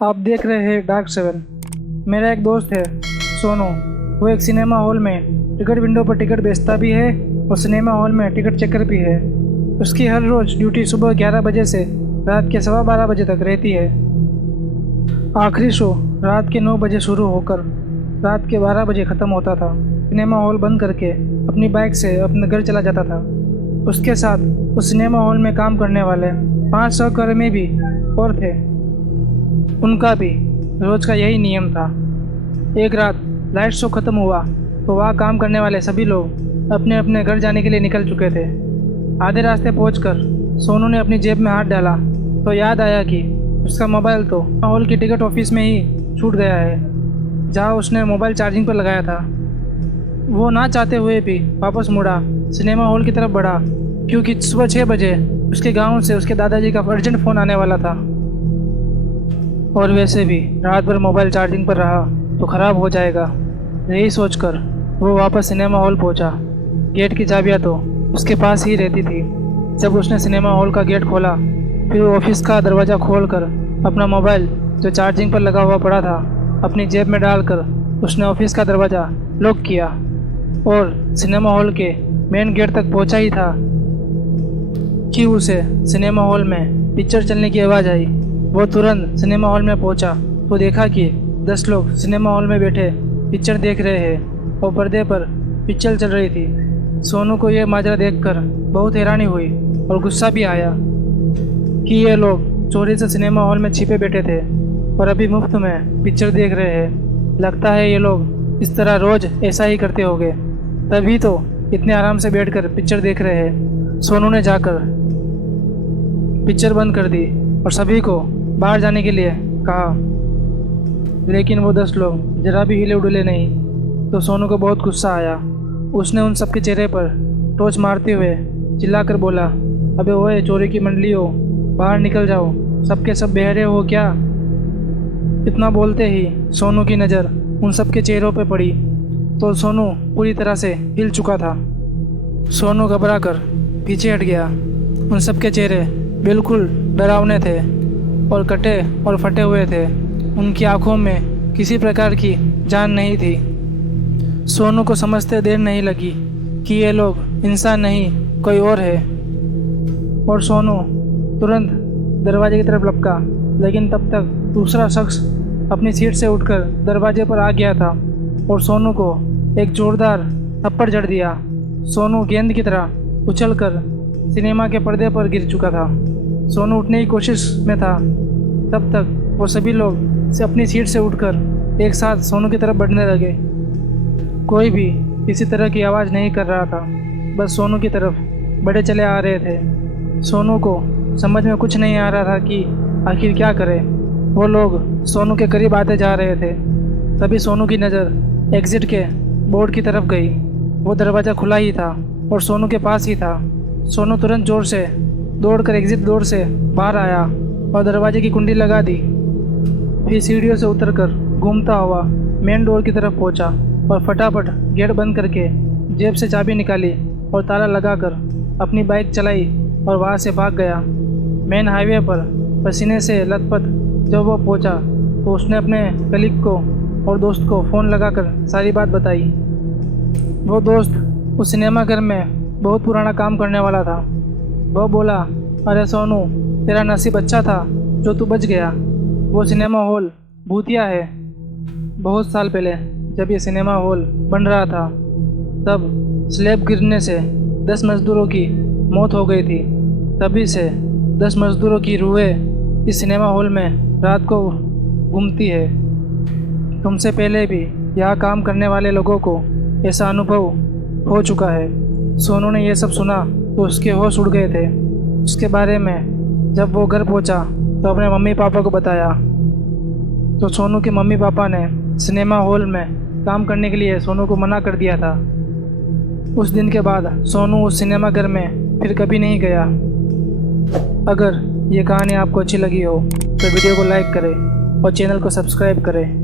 आप देख रहे हैं डार्क 7। मेरा एक दोस्त है सोनू। वो एक सिनेमा हॉल में टिकट विंडो पर टिकट बेचता भी है और सिनेमा हॉल में टिकट चेकर भी है। उसकी हर रोज़ ड्यूटी सुबह 11 बजे से रात के 12:15 बजे तक रहती है। आखिरी शो रात के 9 बजे शुरू होकर रात के 12 बजे ख़त्म होता था। सिनेमा हॉल बंद करके अपनी बाइक से अपने घर चला जाता था। उसके साथ उस सिनेमा हॉल में काम करने वाले 5 सहकर्मी भी और थे। उनका भी रोज़ का यही नियम था। एक रात लाइट शो ख़त्म हुआ तो वहाँ काम करने वाले सभी लोग अपने अपने घर जाने के लिए निकल चुके थे। आधे रास्ते पहुंचकर सोनू ने अपनी जेब में हाथ डाला तो याद आया कि उसका मोबाइल तो हॉल की टिकट ऑफिस में ही छूट गया है, जहाँ उसने मोबाइल चार्जिंग पर लगाया था। वो ना चाहते हुए भी वापस मुड़ा, सिनेमा हॉल की तरफ बढ़ा, क्योंकि सुबह 6 बजे उसके गांव से उसके दादाजी का अर्जेंट फ़ोन आने वाला था। और वैसे भी रात भर मोबाइल चार्जिंग पर रहा तो ख़राब हो जाएगा। यही सोचकर वो वापस सिनेमा हॉल पहुंचा। गेट की चाबियां तो उसके पास ही रहती थी। जब उसने सिनेमा हॉल का गेट खोला, फिर ऑफिस का दरवाज़ा खोलकर अपना मोबाइल जो चार्जिंग पर लगा हुआ पड़ा था अपनी जेब में डालकर उसने ऑफिस का दरवाज़ा लॉक किया और सिनेमा हॉल के मेन गेट तक पहुंचा ही था कि उसे सिनेमा हॉल में पिक्चर चलने की आवाज़ आई। वो तुरंत सिनेमा हॉल में पहुंचा तो देखा कि 10 लोग सिनेमा हॉल में बैठे पिक्चर देख रहे हैं और पर्दे पर पिक्चर चल रही थी। सोनू को यह माजरा देखकर बहुत हैरानी हुई और गुस्सा भी आया कि ये लोग चोरी से सिनेमा हॉल में छिपे बैठे थे और अभी मुफ्त में पिक्चर देख रहे हैं। लगता है ये लोग इस तरह रोज़ ऐसा ही करते होंगे, तभी तो इतने आराम से बैठकर पिक्चर देख रहे हैं। सोनू ने जाकर पिक्चर बंद कर दी और सभी को बाहर जाने के लिए कहा, लेकिन वो 10 लोग जरा भी हिले डुले नहीं। तो सोनू को बहुत गुस्सा आया। उसने उन सबके चेहरे पर टॉर्च मारते हुए चिल्लाकर बोला, अबे ओए चोरी की मंडली हो, बाहर निकल जाओ, सबके सब बहरे हो क्या? इतना बोलते ही सोनू की नज़र उन सबके चेहरों पर पड़ी तो सोनू पूरी तरह से हिल चुका था। सोनू घबरा कर पीछे हट गया। उन सबके चेहरे बिल्कुल डरावने थे और कटे और फटे हुए थे। उनकी आंखों में किसी प्रकार की जान नहीं थी। सोनू को समझते देर नहीं लगी कि ये लोग इंसान नहीं कोई और है और सोनू तुरंत दरवाजे की तरफ लपका, लेकिन तब तक दूसरा शख्स अपनी सीट से उठकर दरवाजे पर आ गया था और सोनू को एक जोरदार थप्पड़ जड़ दिया। सोनू गेंद की तरह उछलकर सिनेमा के पर्दे पर गिर चुका था। सोनू उठने की कोशिश में था, तब तक वो सभी लोग से अपनी सीट से उठकर एक साथ सोनू की तरफ बढ़ने लगे। कोई भी किसी तरह की आवाज़ नहीं कर रहा था, बस सोनू की तरफ बढ़े चले आ रहे थे। सोनू को समझ में कुछ नहीं आ रहा था कि आखिर क्या करे। वो लोग सोनू के करीब आते जा रहे थे। तभी सोनू की नज़र एग्ज़िट के बोर्ड की तरफ गई। वो दरवाज़ा खुला ही था और सोनू के पास ही था। सोनू तुरंत ज़ोर से दौड़कर एग्ज़िट डोर से बाहर आया और दरवाजे की कुंडी लगा दी। फिर सीढ़ियों से उतरकर घूमता हुआ मेन डोर की तरफ पहुंचा और फटाफट गेट बंद करके जेब से चाबी निकाली और ताला लगाकर अपनी बाइक चलाई और वहां से भाग गया। मेन हाईवे पर पसीने से लथपथ जब वो पहुंचा तो उसने अपने कलीग को और दोस्त को फ़ोन लगाकर सारी बात बताई। वो दोस्त उस सिनेमा घर में बहुत पुराना काम करने वाला था। वो बोला, अरे सोनू, तेरा नसीब अच्छा था जो तू बच गया। वो सिनेमा हॉल भूतिया है। बहुत साल पहले जब ये सिनेमा हॉल बन रहा था तब स्लैब गिरने से 10 मज़दूरों की मौत हो गई थी। तभी से 10 मज़दूरों की रूहें इस सिनेमा हॉल में रात को घूमती है। तुमसे पहले भी यहाँ काम करने वाले लोगों को ऐसा अनुभव हो चुका है। सोनू ने यह सब सुना तो उसके होश उड़ गए थे। उसके बारे में जब वो घर पहुँचा तो अपने मम्मी पापा को बताया तो सोनू के मम्मी पापा ने सिनेमा हॉल में काम करने के लिए सोनू को मना कर दिया था। उस दिन के बाद सोनू उस सिनेमा घर में फिर कभी नहीं गया। अगर ये कहानी आपको अच्छी लगी हो तो वीडियो को लाइक करें और चैनल को सब्सक्राइब करें।